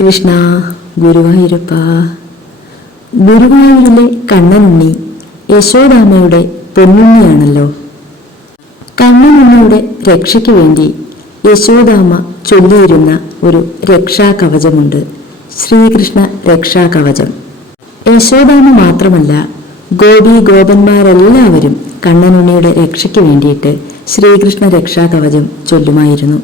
കൃഷ്ണ ഗുരുവായൂരപ്പ. ഗുരുവായൂരിലെ കണ്ണനുണ്ണി യശോദാമ്മയുടെ പൊന്നുണ്ണിയാണല്ലോ. കണ്ണനുണ്ണിയുടെ രക്ഷയ്ക്ക് വേണ്ടി യശോദാമ്മ ചൊല്ലിയിരുന്ന ഒരു രക്ഷാകവചമുണ്ട്, ശ്രീകൃഷ്ണ രക്ഷാകവചം. യശോദാമ്മ മാത്രമല്ല, ഗോപന്മാരെല്ലാവരും കണ്ണനുണ്ണിയുടെ രക്ഷയ്ക്ക് വേണ്ടിയിട്ട് ശ്രീകൃഷ്ണ രക്ഷാകവചം ചൊല്ലുമായിരുന്നു.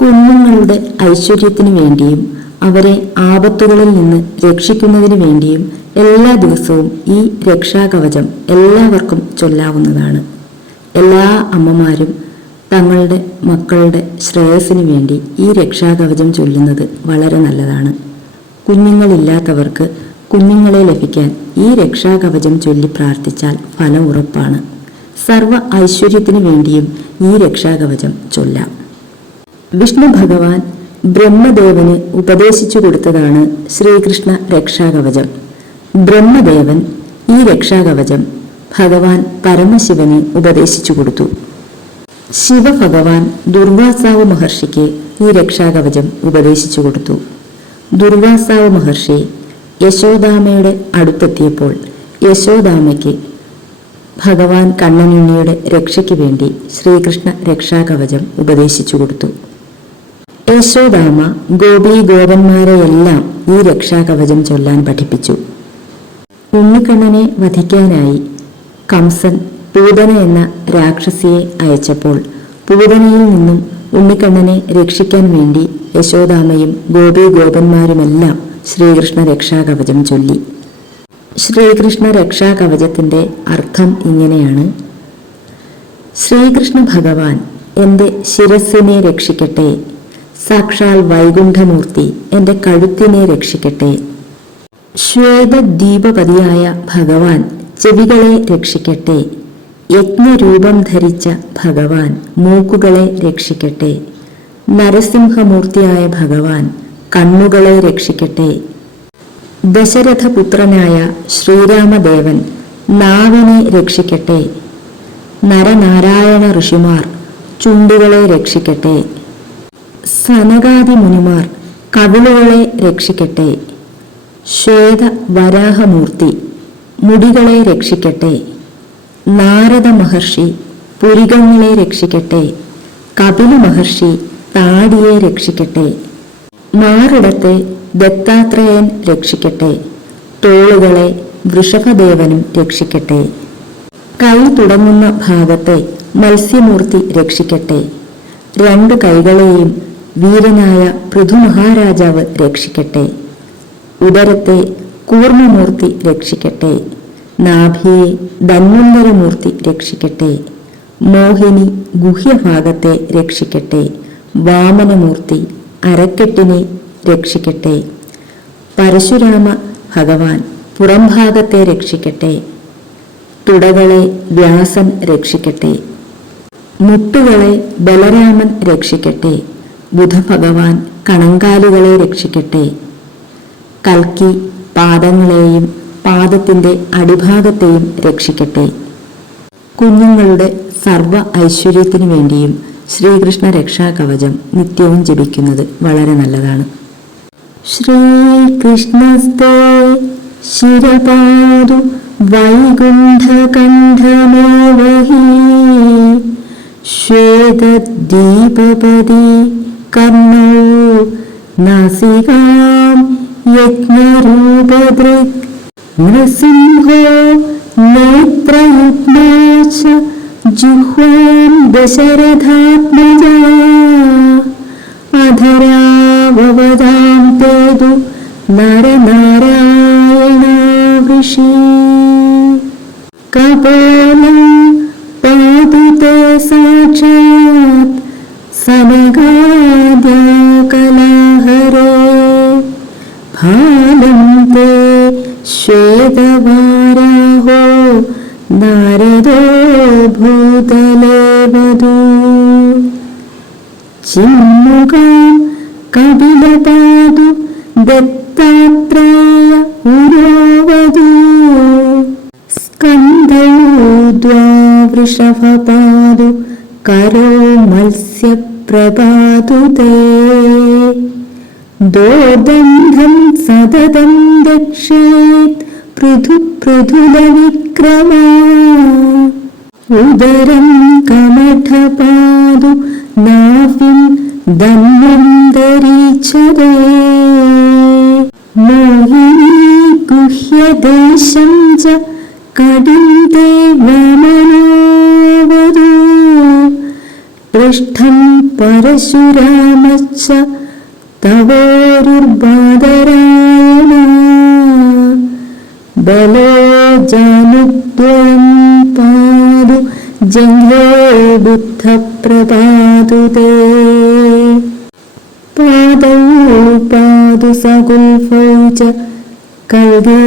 കുഞ്ഞുങ്ങളുടെ ഐശ്വര്യത്തിനു വേണ്ടിയും അവരെ ആപത്തുകളിൽ നിന്ന് രക്ഷിക്കുന്നതിന് വേണ്ടിയും എല്ലാ ദിവസവും ഈ രക്ഷാകവചം എല്ലാവർക്കും ചൊല്ലാവുന്നതാണ്. എല്ലാ അമ്മമാരും തങ്ങളുടെ മക്കളുടെ ശ്രേയസ്സിനു വേണ്ടി ഈ രക്ഷാകവചം ചൊല്ലുന്നത് വളരെ നല്ലതാണ്. കുഞ്ഞുങ്ങളില്ലാത്തവർക്ക് കുഞ്ഞുങ്ങളെ ലഭിക്കാൻ ഈ രക്ഷാകവചം ചൊല്ലി പ്രാർത്ഥിച്ചാൽ ഫലം ഉറപ്പാണ്. സർവ ഐശ്വര്യത്തിനു വേണ്ടിയും ഈ രക്ഷാകവചം ചൊല്ലാം. വിഷ്ണു ഭഗവാൻ ബ്രഹ്മദേവന് ഉപദേശിച്ചു കൊടുത്തതാണ് ശ്രീകൃഷ്ണ രക്ഷാകവചം. ബ്രഹ്മദേവൻ ഈ രക്ഷാകവചം ഭഗവാൻ പരമശിവന് ഉപദേശിച്ചു കൊടുത്തു. ശിവഭഗവാൻ ദുർവാസാവ് മഹർഷിക്ക് ഈ രക്ഷാകവചം ഉപദേശിച്ചു കൊടുത്തു. ദുർവാസാവ് മഹർഷി യശോദാമ്മയുടെ അടുത്തെത്തിയപ്പോൾ യശോദാമ്മയ്ക്ക് ഭഗവാൻ കണ്ണനുണ്ണിയുടെ രക്ഷയ്ക്ക് വേണ്ടി ശ്രീകൃഷ്ണ രക്ഷാകവചം ഉപദേശിച്ചു കൊടുത്തു. യശോദാമ്മ ഗോപന്മാരെയെല്ലാം ഈ രക്ഷാകവചം ചൊല്ലാൻ പഠിപ്പിച്ചു. ഉണ്ണിക്കണ്ണനെ വധിക്കാനായി കംസൻ പൂതന എന്ന രാക്ഷസിയെ അയച്ചപ്പോൾ പൂതനയിൽ നിന്നും ഉണ്ണിക്കണ്ണനെ രക്ഷിക്കാൻ വേണ്ടി യശോദാമ്മയും ഗോപന്മാരുമെല്ലാം ശ്രീകൃഷ്ണ രക്ഷാകവചം ചൊല്ലി. ശ്രീകൃഷ്ണ രക്ഷാകവചത്തിന്റെ അർത്ഥം ഇങ്ങനെയാണ്: ശ്രീകൃഷ്ണ ഭഗവാൻ എൻ്റെ ശിരസ്സിനെ രക്ഷിക്കട്ടെ, സാക്ഷാൽ വൈകുണ്ഠമൂർത്തി എൻ്റെ കഴുത്തിനെ രക്ഷിക്കട്ടെ, ശ്വേതദ്വീപപതിയായ ഭഗവാൻ ചെവികളെ രക്ഷിക്കട്ടെ, യജ്ഞരൂപം ധരിച്ച ഭഗവാൻ മൂക്കുകളെ രക്ഷിക്കട്ടെ, നരസിംഹമൂർത്തിയായ ഭഗവാൻ കണ്ണുകളെ രക്ഷിക്കട്ടെ, ദശരഥപുത്രനായ ശ്രീരാമദേവൻ നാവിനെ രക്ഷിക്കട്ടെ, നരനാരായണ ഋഷിമാർ ചുണ്ടുകളെ രക്ഷിക്കട്ടെ, സനകാദി മുനിമാർ കവിളുകളെ രക്ഷിക്കട്ടെ, ശ്വേത വരാഹമൂർത്തി മുടികളെ രക്ഷിക്കട്ടെ, നാരദ മഹർഷി പുരികങ്ങളെ രക്ഷിക്കട്ടെ, കപില മഹർഷി താടിയെ രക്ഷിക്കട്ടെ, മാറിടത്തെ ദത്താത്രേയൻ രക്ഷിക്കട്ടെ, തോളുകളെ വൃഷഭദേവനും രക്ഷിക്കട്ടെ, കൈ തുടങ്ങുന്ന ഭാഗത്തെ മത്സ്യമൂർത്തി രക്ഷിക്കട്ടെ, രണ്ടു കൈകളെയും വീരനായ പൃഥുമഹാരാജാവ് രക്ഷിക്കട്ടെ, ഉദരത്തെ കൂർമ്മമൂർത്തി രക്ഷിക്കട്ടെ, നാഭിയെ ധന്വന്തരമൂർത്തി രക്ഷിക്കട്ടെ, മോഹിനി ഗുഹ്യഭാഗത്തെ രക്ഷിക്കട്ടെ, വാമനമൂർത്തി അരക്കെട്ടിനെ രക്ഷിക്കട്ടെ, പരശുരാമ ഭഗവാൻ പുറംഭാഗത്തെ രക്ഷിക്കട്ടെ, തുടകളെ വ്യാസൻ രക്ഷിക്കട്ടെ, മുട്ടുകളെ ബലരാമൻ രക്ഷിക്കട്ടെ, ബുധഭഗവാൻ കണങ്കാലുകളെ രക്ഷിക്കട്ടെ, കൽക്കി പാദങ്ങളെയും പാദത്തിന്റെ അടിഭാഗത്തെയും രക്ഷിക്കട്ടെ. കുഞ്ഞുങ്ങളുടെ സർവ ഐശ്വര്യത്തിനു വേണ്ടിയും ശ്രീകൃഷ്ണ രക്ഷാകവചം നിത്യവും ജപിക്കുന്നത് വളരെ നല്ലതാണ്. ശ്രീകൃഷ്ണസ്തേ ശിരപാദു വൈകുണ്ഠകണ്ഠമേവഹി ശ്വേതദ്വീപപതി കർണൗ നാസികാം യജ്ഞരൂപദൃക് നൃസിംഹോ നേത്രയുഗ്മാച ജിഹ്വാം ദശരഥാത്മജാ അധരാവവദാം തേതു നരനാരായണ ഋഷി കപോലം പാതുതേ സാക്ഷാത് സനകാദ്യാകലഹരേ ഭാലം തേ ശ്വേതവാരാഹോ നാരദോ ഭൂതലേ വധൂ ചിന്മുഖം കപിലപാദു ദത്താത്രേയ ഉരോവധൂ സ്കന്ധൗ ദ്വാവൃഷഭപാദു കരോ മത്സ്യപ്രപാദു തേ ദോ തയോർദന്ധം സതതം രക്ഷേത് പൃഥുലവിക്രമാ ഉദരം കമഠപാദു നാഭിം ധന്വന്തരീച്ഛതേ മോഹിനീ ഗുഹ്യദേശം ച കടിം തേ വാമനോവദൂ പൃഷ്ഠം പരശുരാമശ്ച തവോരുർബാദരായണ ബലോ ജാനുദ്വയം പാദു ജംഘേ ബുദ്ധ പ്രപാദു തേ പാദൗ പാദു സകുൽഫൗ ച കൽഗേ